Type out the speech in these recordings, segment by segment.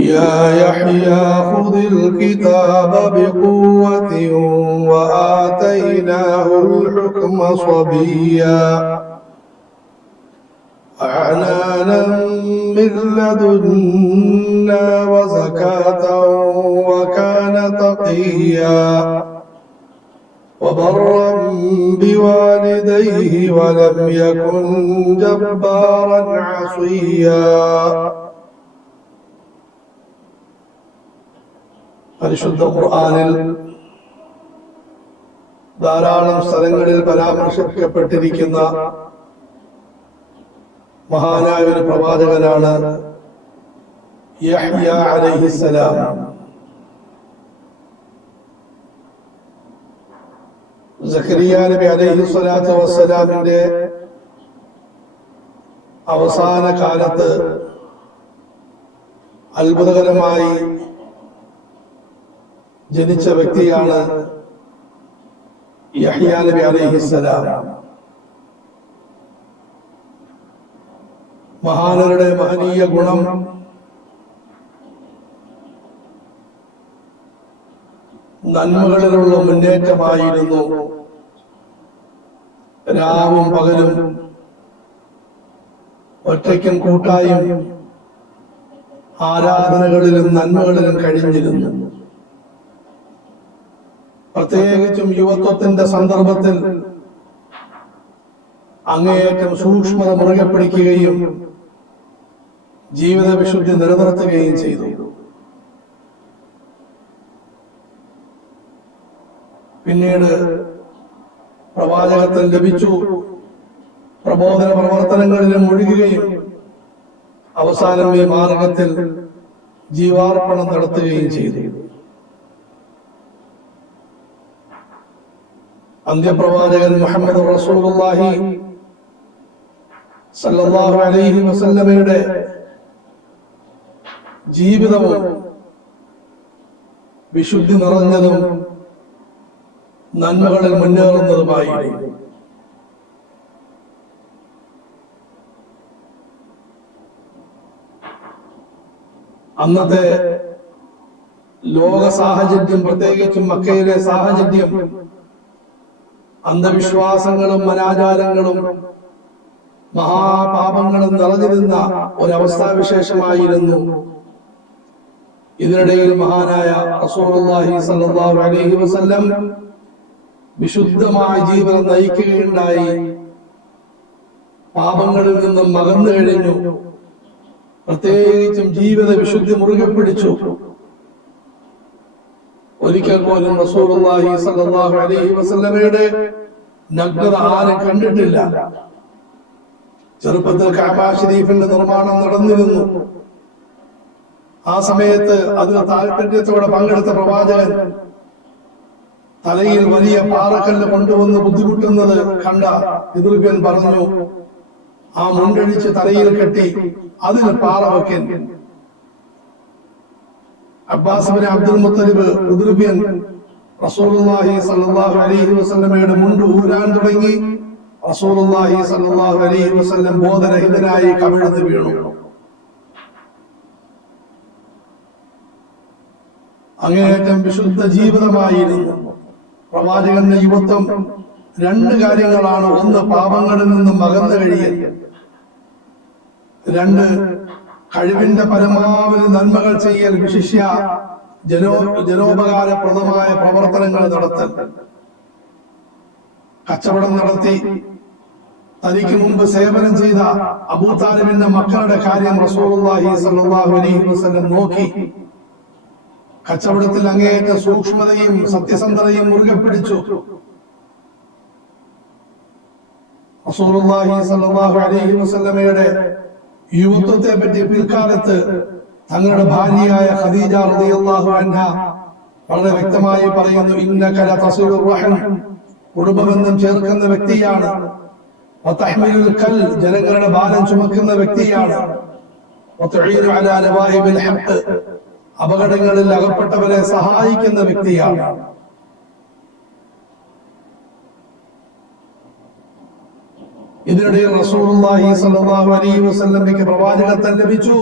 يا يحيى خذ الكتاب بقوة وآتيناه الحكم صبيا. أعنانا من لدنا وزكاة وكان تقيا. وبرا بوالديه ولم يكن جبارا عصيا. പരിശുദ്ധ ഖുർആാനിൽ ധാരാളം സ്ഥലങ്ങളിൽ പരാമർശിക്കപ്പെട്ടിരിക്കുന്ന മഹാനായ ഒരു പ്രവാചകനാണ് യഹ്യ അലൈഹിസ്സലാം നബി അലൈഹി സ്വലാത്തു വസ്സലാമിന്റെ അവസാന കാലത്ത് അത്ഭുതകരമായി ജനിച്ച വ്യക്തിയാണ് നബി അലൈഹിസ്സലാം മഹാനരുടെ മഹനീയ ഗുണം നന്മകളിലുള്ള മുന്നേറ്റമായിരുന്നു. രാവും പകലും ഒറ്റയ്ക്കും കൂട്ടായും ആരാധനകളിലും നന്മകളിലും കഴിഞ്ഞിരുന്നു. പ്രത്യേകിച്ചും യുവത്വത്തിന്റെ സന്ദർഭത്തിൽ അങ്ങേയറ്റം സൂക്ഷ്മത മുറുകെ പിടിക്കുകയും ജീവിത വിശുദ്ധി നിലനിർത്തുകയും ചെയ്തു. പിന്നീട് പ്രവാചകത്തിൽ ലഭിച്ചു. പ്രബോധന പ്രവർത്തനങ്ങളിലും മുഴുകുകയും അവസാനം ഈ മാർഗത്തിൽ ജീവാർപ്പണം നടത്തുകയും ചെയ്തു. അന്ത്യപ്രവാചകൻ മുഹമ്മദ് റസൂലുള്ളാഹി സല്ലല്ലാഹു അലൈഹി വസല്ലമയുടെ ജീവിതവും വിശുദ്ധി നിറഞ്ഞതും നന്മകളിൽ മുന്നേറുന്നതുമായിരുന്നു അന്നത്തെ ലോക സാഹചര്യം പ്രത്യേകിച്ചും മക്കയിലെ സാഹചര്യം അന്ധവിശ്വാസങ്ങളും അനാചാരങ്ങളും മഹാപാപങ്ങളും നിറഞ്ഞിരുന്ന ഒരവസ്ഥാവിശേഷമായിരുന്നു. ഇതിനിടയിൽ മഹാനായ അലൈഹി വസല്ലം വിശുദ്ധമായ ജീവിതം നയിക്കുകയുണ്ടായി. പാപങ്ങളിൽ നിന്നും മകന്നു കഴിഞ്ഞു. പ്രത്യേകിച്ചും ജീവിത വിശുദ്ധി മുറുകെ പിടിച്ചു ഒരിക്കൽ പോലും റസൂലുള്ളാഹി അലൈഹി വസല്ലമയുടെ നഗ്നത ആരും കണ്ടിട്ടില്ല. ചെറുപ്പത്തിൽ കാബാ ഷരീഫിന്റെ നിർമ്മാണം നടന്നിരുന്നു. ആ സമയത്ത് അതിന് താല്പര്യത്തോടെ പങ്കെടുത്ത പ്രവാചകൻ തലയിൽ വലിയ പാറക്കല്ല് കൊണ്ടുവന്ന് ബുദ്ധിമുട്ടുന്നത് കണ്ട എതിർക്കൻ പറഞ്ഞു ആ മുണ്ടടിച്ച് തലയിൽ കെട്ടി അതിന് പാറ വെക്കൻ അബ്ബാസ് അബ്ദുൽ മുത്തലിബ് ഉദുർബിയൻ റസൂലുള്ളാഹി സ്വല്ലല്ലാഹു അലൈഹി വസല്ലമയുടെ മുണ്ട് ഊരാൻ തുടങ്ങി. റസൂലുള്ളാഹി സ്വല്ലല്ലാഹു അലൈഹി വസല്ലം ബോധരഹിതനായി കമിഴ്ന്ന് വീണു. അങ്ങേയറ്റം വിശുദ്ധ ജീവിതമായിരുന്നു. പ്രവാചകന്റെ യുവത്വം രണ്ട് കാര്യങ്ങളാണ് ഒന്ന് പാപങ്ങളിൽ നിന്നും മകന്നു കഴിയൽ രണ്ട് കഴിവിന്റെ പരമാവധി നന്മകൾ ചെയ്യൽ വിശിഷ്യ ജനോ ജനോപകാരപ്രദമായ പ്രവർത്തനങ്ങൾ നടത്തൽ. കച്ചവടം നടത്തി തനിക്ക് മുമ്പ് സേവനം ചെയ്ത അബൂതാലിബിന്റെ മക്കളുടെ കാര്യം റസൂലുള്ളാഹി സ്വല്ലല്ലാഹു അലൈഹി നോക്കി. കച്ചവടത്തിൽ അങ്ങേയറ്റ സൂക്ഷ്മതയും സത്യസന്ധതയും മുറുകെ പിടിച്ചു. റസൂലുള്ളാഹി സ്വല്ലല്ലാഹു അലൈഹി വസല്ലമയുടെ യുവത്വത്തെ പറ്റി പിൽക്കാലത്ത് തങ്ങളുടെ ഭാര്യയായ ഖദീജ റളിയല്ലാഹു അൻഹ വളരെ വ്യക്തമായി പറയുന്നു ഇന്നക ലതസിലുർ റഹം കുടുംബബന്ധം ചേർക്കുന്ന വ്യക്തിയാണ്. വതഹ്മിലുൽ കൽ ജനങ്ങളുടെ ഭാരം ചുമക്കുന്ന വ്യക്തിയാണ്. വതുഈനു അലാ നവായിബിൽ ഹഖ് അപകടങ്ങളിൽ അകപ്പെട്ടവരെ സഹായിക്കുന്ന വ്യക്തിയാണ്. ഇതിനിടയിൽ റസൂലുള്ളാഹി സ്വല്ലല്ലാഹു അലൈഹി വസല്ലമയ്ക്ക് പ്രവാചകത്വം ലഭിച്ചു.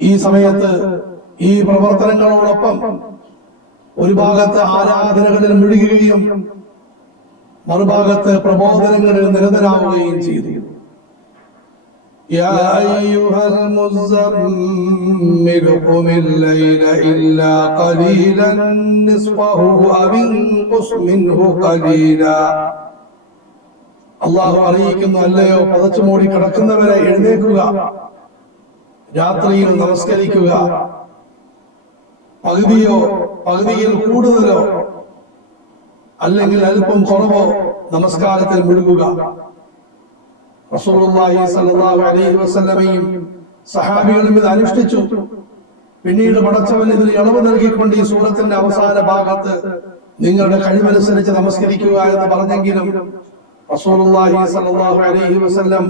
ഈ സമയത്ത് ഈ പ്രവർത്തനങ്ങളോടൊപ്പം ഒരു ഭാഗത്ത് ആരാധനകളിൽ മുഴുകുകയും മറുഭാഗത്ത് പ്രബോധനങ്ങളിൽ നിരന്തരാവുകയും ചെയ്തു. يا أيها المزمل قم الليل إلا قليلا نصفه أو انقص منه قليلا അള്ളാഹു അറിയിക്കുന്നു അല്ലയോ പതച്ചു മൂടി കിടക്കുന്നവരെ എഴുന്നേക്കുക രാത്രിയിൽ നമസ്കരിക്കുക പകുതിയോ പകുതിയിൽ കൂടുതലോ അല്ലെങ്കിൽ അല്പം കുറവോ നമസ്കാരത്തിൽ മുഴുകുക റസൂലുള്ളാഹി സ്വല്ലല്ലാഹു അലൈഹി വസല്ലമയും സഹാബികളും ഇത് അനുഷ്ഠിച്ചു പിന്നീട് പടച്ചവൻ ഇതിന് ഇളവ് നൽകിക്കൊണ്ട് ഈ സൂറത്തിന്റെ അവസാന ഭാഗത്ത് നിങ്ങളുടെ കഴിവനുസരിച്ച് നമസ്കരിക്കുക എന്ന് പറഞ്ഞെങ്കിലും റസൂലുള്ളാഹി സ്വല്ലല്ലാഹു അലൈഹി വസല്ലം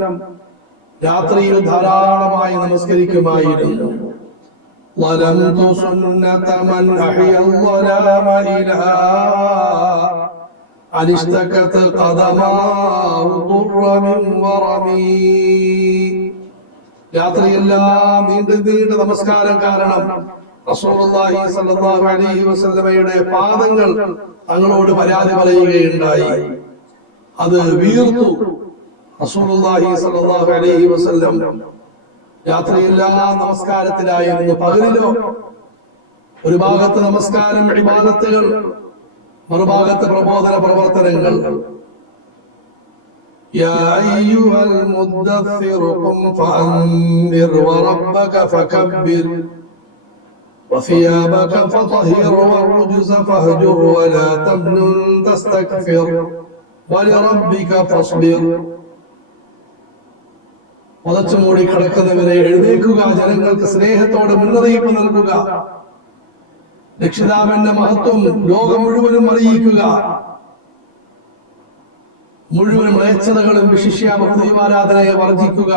രാത്രിയിൽ ധാരാളമായി നമസ്കരിക്കുമായിരുന്നു ظلمت سنة من أحيا الظلام إلى أن اشتكت قدماه ضر من ورمي രാത്രിയെല്ലാം നീണ്ടു നീണ്ട നമസ്കാരം കാരണം റസൂലുള്ളാഹി സ്വല്ലല്ലാഹു അലൈഹി വസല്ലമയുടെ പാദങ്ങൾ തങ്ങളോട് പരാതി പറയുകയുണ്ടായി അത് വീർത്തു റസൂലുള്ളാഹി സ്വല്ലല്ലാഹു അലൈഹി വസല്ലം രാത്രിയെല്ലാം നമസ്കാരത്തിലായിരുന്നു പകലിലോ ഒരു ഭാഗത്ത് നമസ്കാരം ഇബാദത്തുകൾ മറുഭാഗത്ത് പ്രബോധന പ്രവർത്തനങ്ങൾ يا أيها المدثر قم فأنذر وربك فكبر وثيابك فطهر والرجز فاهجر ولا تمنن تستكثر ولربك فاصبر പുതച്ചു മൂടി കിടക്കുന്നവരെ എഴുന്നേക്കുക ജനങ്ങൾക്ക് സ്നേഹത്തോടെ മുന്നറിയിപ്പ് നൽകുക രക്ഷിതാവിന്റെ മഹത്വം ലോകം മുഴുവനും അറിയിക്കുക. മുഴുവൻ മ്ലേച്ഛതകളും വിശിഷ്യ ദൈവാരാധനയെ വർജിക്കുക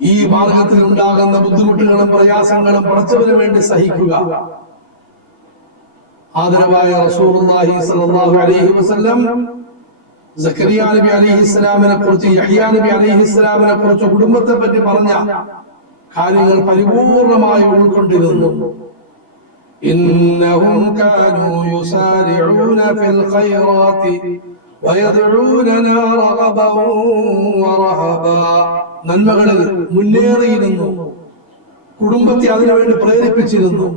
ഈ മാർഗത്തിൽ ഉണ്ടാകുന്ന ബുദ്ധിമുട്ടുകളും പ്രയാസങ്ങളും പടച്ചവന് വേണ്ടി സഹിക്കുക. ആദരവായ റസൂലുള്ളാഹി സ്വല്ലല്ലാഹു അലൈഹി വസല്ലം സക്കരിയ നബി കുറിച്ച് നബി കുറിച്ച് കുടുംബത്തെ പറ്റി പറഞ്ഞ കാര്യങ്ങൾ പരിപൂർണമായി ഉൾക്കൊണ്ടിരുന്നു إنهم كانوا يسارعون في الخيرات ويدعوننا رغبا ورهبا നന്മകളിൽ മുന്നേറിയിരുന്നു കുടുംബത്തെ അതിനുവേണ്ടി പ്രേരിപ്പിച്ചിരുന്നു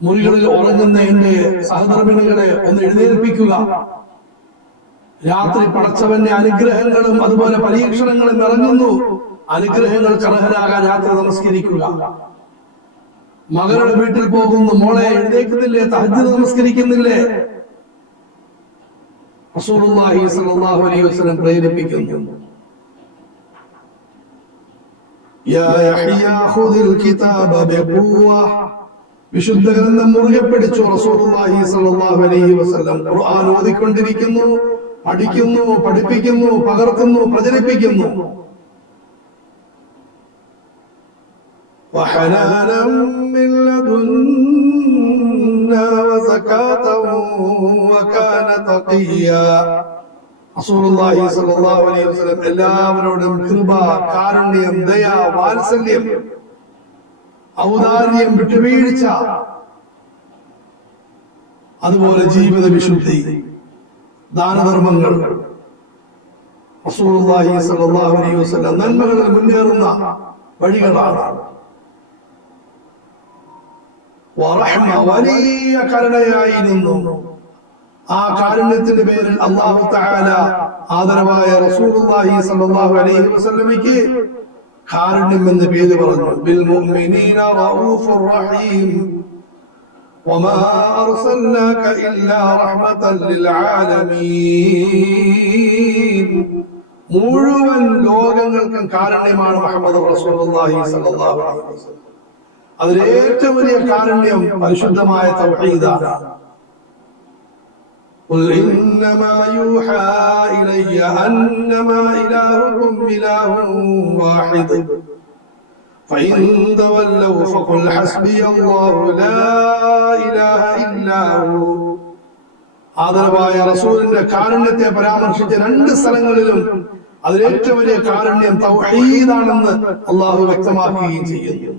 മുറികളിൽ ഉറങ്ങുന്ന എന്റെ സഹധർമ്മിണികളെ ഒന്ന് എഴുന്നേൽപ്പിക്കുക രാത്രി പടച്ചവന്റെ അനുഗ്രഹങ്ങളും അതുപോലെ പരീക്ഷണങ്ങളും ഇറങ്ങുന്നു അനുഗ്രഹങ്ങൾക്ക് അർഹരാകാൻ രാത്രി നമസ്കരിക്കുക. മകളുടെ വീട്ടിൽ പോകുന്നു മോളെ എഴുന്നേക്കുന്നില്ലേ തഹജ് നമസ്കരിക്കുന്നില്ലേ? റസൂലുള്ളാഹി സ്വല്ലല്ലാഹു അലൈഹി വസല്ലം പ്രേരിപ്പിക്കുന്നു. യാ കിതാബ വിശുദ്ധ ഗ്രന്ഥം മുറുകെ പിടിച്ചു റസൂലുള്ളാഹി സ്വല്ലല്ലാഹു അലൈഹി വസല്ലം ഖുർആൻ ഓതിക്കൊണ്ടിരിക്കുന്നു പഠിക്കുന്നു പഠിപ്പിക്കുന്നു പകർത്തുന്നു പ്രചരിപ്പിക്കുന്നു. وحنانا من لدنا وزكاة وكان تقيا റസൂലുള്ളാഹി സ്വല്ലല്ലാഹു അലൈഹി വസല്ലം എല്ലാവരോടും കൃപ കാരുണ്യം ദയ വാത്സല്യം ഔദാര്യം വിട്ടുവീഴ്ച അതുപോലെ ജീവിത വിശുദ്ധി ദാനധർമ്മങ്ങൾ റസൂലുള്ളാഹി സ്വല്ലല്ലാഹു അലൈഹി വസല്ലം നന്മകളിൽ മുന്നേറുന്ന വഴികളാണ് വറഹ്മ വലിയ കരുണയായിരുന്നു ആ കാരുണ്യത്തിന്റെ പേരിൽ അള്ളാഹു തആല ആദരവായ റസൂലുള്ളാഹി സ്വല്ലല്ലാഹു അലൈഹി വസല്ലമയ്ക്ക് കാരുണ്യം എന്ന് പേര് പറഞ്ഞു ബിൽ മുഅ്മിനീന റഊഫുർ റഹീം وما أرسلناك إلا رحمة للعالمين മുഴുവൻ ലോകങ്ങൾക്കും കാരുണ്യമാണ് മുഹമ്മദ് റസൂലുള്ളാഹി സ്വല്ലല്ലാഹു അലൈഹി വസല്ലം അതിൽ ഏറ്റവും വലിയ കാരുണ്യം പരിശുദ്ധമായ തൗഹീദാണ് قل إنما يوحى إلي أنما إلهكم إله واحد فإن تولوا فقل حسبي الله لا إله إلا هو ആദരവായ റസൂലിന്റെ കാരുണ്യത്തെ പരാമർശിച്ച രണ്ട് സ്ഥലങ്ങളിലും അതിലേറ്റവും വലിയ കാരുണ്യം തൗഹീദാണെന്ന് അള്ളാഹു വ്യക്തമാക്കുകയും ചെയ്യുന്നു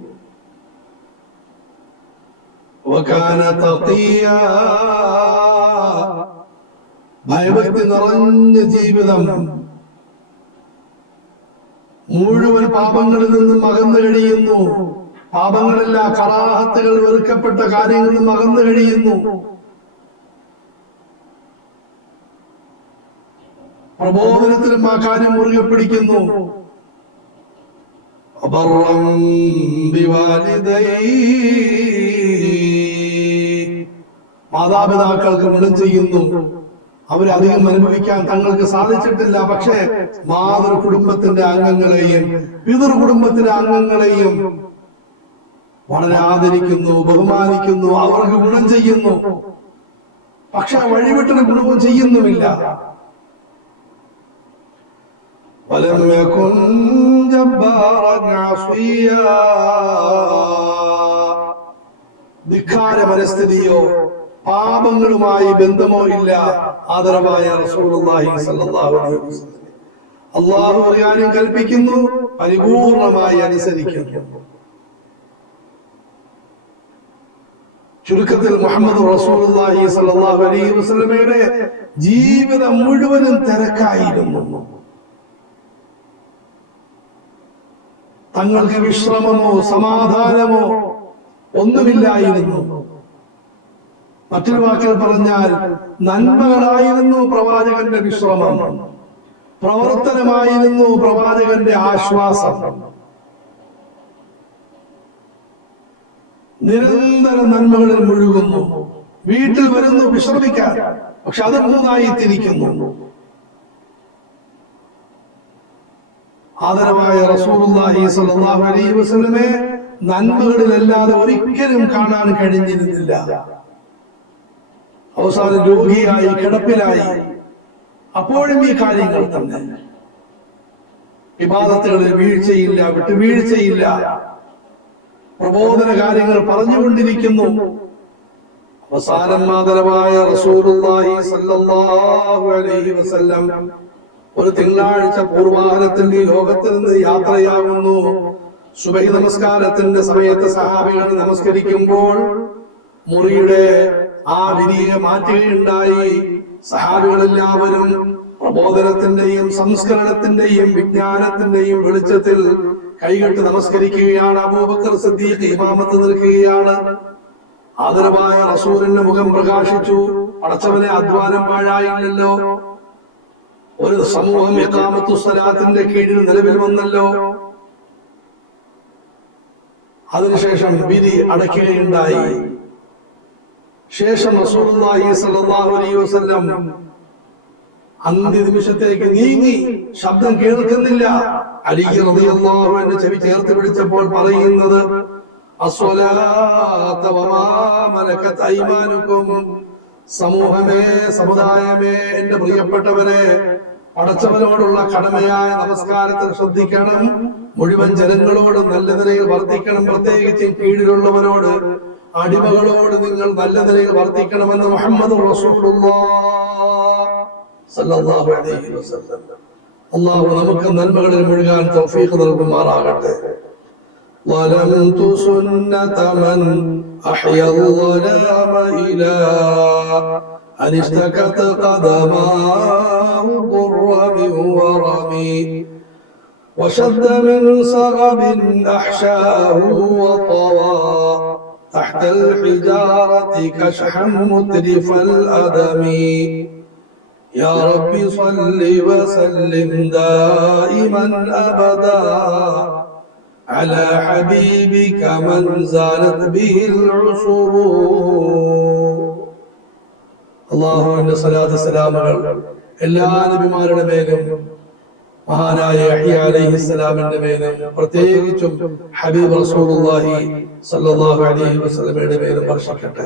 وكان تقيا ഭയഭക്തി നിറഞ്ഞ ജീവിതം മുഴുവൻ പാപങ്ങളിൽ നിന്നും അകന്നു കഴിയുന്നു പാപങ്ങളല്ല കറാഹത്തുകൾ വെറുക്കപ്പെട്ട കാര്യങ്ങളിൽ നിന്നും അകന്നു കഴിയുന്നു പ്രബോധനത്തിലും ആ കാര്യം മുറുകെ പിടിക്കുന്നു അബറം ബിവാലിദൈ. മാതാപിതാക്കൾക്ക് ഗുണം ചെയ്യുന്നു അവരധികം അനുഭവിക്കാൻ തങ്ങൾക്ക് സാധിച്ചിട്ടില്ല പക്ഷേ മാതൃ കുടുംബത്തിന്റെ അംഗങ്ങളെയും പിതൃ കുടുംബത്തിലെ അംഗങ്ങളെയും വളരെ ആദരിക്കുന്നു ബഹുമാനിക്കുന്നു അവർക്ക് ഗുണം ചെയ്യുന്നു പക്ഷെ വഴിവിട്ടൊരു ഗുണവും ചെയ്യുന്നുമില്ല ولم يكن جبارا عصيا ധിക്കാര മനസ്ഥിതിയോ പാപങ്ങളുമായി ബന്ധമോ ഇല്ല. ആദരവായ റസൂലുള്ളാഹി സ്വല്ലല്ലാഹു അലൈഹി വസല്ലം. അള്ളാഹു അറിയാനും കൽപ്പിക്കുന്നു പരിപൂർണമായി അനുസരിക്കുന്നു. ചുരുക്കത്തിൽ മുഹമ്മദ് റസൂലുള്ളാഹി അലൈഹി വസല്ലമയുടെ ജീവിതം മുഴുവനും തിരക്കായിരുന്നു. തങ്ങൾക്ക് വിശ്രമമോ സമാധാനമോ ഒന്നുമില്ലായിരുന്നു. മറ്റൊരു വാക്കിൽ പറഞ്ഞാൽ നന്മകളായിരുന്നു പ്രവാചകന്റെ വിശ്രമം. പ്രവർത്തനമായിരുന്നു പ്രവാചകന്റെ ആശ്വാസം. നിരന്തരം നന്മകളിൽ മുഴുകുന്നു. വീട്ടിൽ വരുന്നു വിശ്രമിക്കാൻ. പക്ഷെ അത് മൂന്നായി തിരിക്കുന്നു ആദരവായ റസൂലുള്ളാഹി സ്വല്ലല്ലാഹു അലൈഹി നന്മകളിലല്ലാതെ ഒരിക്കലും കാണാൻ കഴിഞ്ഞിരുന്നില്ല. അവസാനം രോഗിയായി കിടപ്പിലായി. അപ്പോഴും ഈ കാര്യങ്ങൾ തന്നെ. വിവാദത്തുകളിൽ വീഴ്ചയില്ല വിട്ടുവീഴ്ചയില്ല പ്രബോധന കാര്യങ്ങൾ പറഞ്ഞുകൊണ്ടിരിക്കുന്നു. അവസാനം മാതരമായ റസൂലുള്ളാഹി അലൈഹി വസല്ലം ഒരു തിങ്കളാഴ്ച പൂർവാഹനത്തിൽ ഈ ലോകത്തിൽ നിന്ന് യാത്രയാകുന്നു സുബൈ നമസ്കാരത്തിന്റെ സമയത്ത് സഹാബികൾ നമസ്കരിക്കുമ്പോൾ മുറിയുടെ ആ വിരിയെ മാറ്റുകയുണ്ടായി സഹാബികളെല്ലാവരും പ്രബോധനത്തിന്റെയും സംസ്കരണത്തിന്റെയും വിജ്ഞാനത്തിന്റെയും വെളിച്ചത്തിൽ കൈകെട്ട് നമസ്കരിക്കുകയാണ്. അബൂബക്കർ സിദ്ദീഖ് ഇമാമത്ത് നിൽക്കുകയാണ്. ആദരവായ റസൂലിന്റെ മുഖം പ്രകാശിച്ചു. അടച്ചവനെ അധ്വാനം പാഴായില്ലല്ലോ. ഒരു സമൂഹം യഥാമത്തു സ്ഥലത്തിന്റെ കീഴിൽ നിലവിൽ വന്നല്ലോ. അതിനുശേഷം വിധി അടയ്ക്കുകയുണ്ടായി. ശേഷം റസൂലുള്ളാഹി സ്വല്ലല്ലാഹു അലൈഹി വസല്ലം നീങ്ങി ശബ്ദം കേൾക്കുന്നില്ല. അലി റളിയല്ലാഹു അൻഹു ചെവി ചേർത്ത് പിടിച്ചപ്പോൾ പറയുന്നത് അസ്വലാത്ത വമാ ഐമാനുക്കും. സമൂഹമേ സമുദായമേ എന്റെ പ്രിയപ്പെട്ടവരെ പടച്ചവനോടുള്ള കടമയായ നമസ്കാരത്തിൽ ശ്രദ്ധിക്കണം. മുഴുവൻ ജനങ്ങളോട് നല്ല നിലയിൽ വർദ്ധിക്കണം. പ്രത്യേകിച്ചും കീഴിലുള്ളവരോട് അടിമകളോട് നിങ്ങൾ നല്ല നിലയിൽ വർദ്ധിക്കണമെന്ന് മുഹമ്മദ് അള്ളാഹു നമുക്ക് നന്മകളിൽ മുഴുകാൻ തൗഫീഖ് നൽകുമാറാകട്ടെ ظلمت سنة من أحيا الظلام إلى أن اشتكت قدماه ضر من ورمي وشد من صغب أحشاه وطوى تحت الحجارة كشحا مترف الأدم يا رب صل وسلم دائما أبدا على حبيبك من زالت به العصور അള്ളാഹുവിന്റെ സലാത്ത് സലാമുകൾ എല്ലാ നബിമാരുടെ മേലും മഹാനായ അലൈഹി അലൈഹിസ്സലാമിന്റെ മേലും പ്രത്യേകിച്ചും ഹബീബ് സ്വല്ലല്ലാഹു അലൈഹി വസല്ലമയുടെ മേലും വർഷിക്കട്ടെ.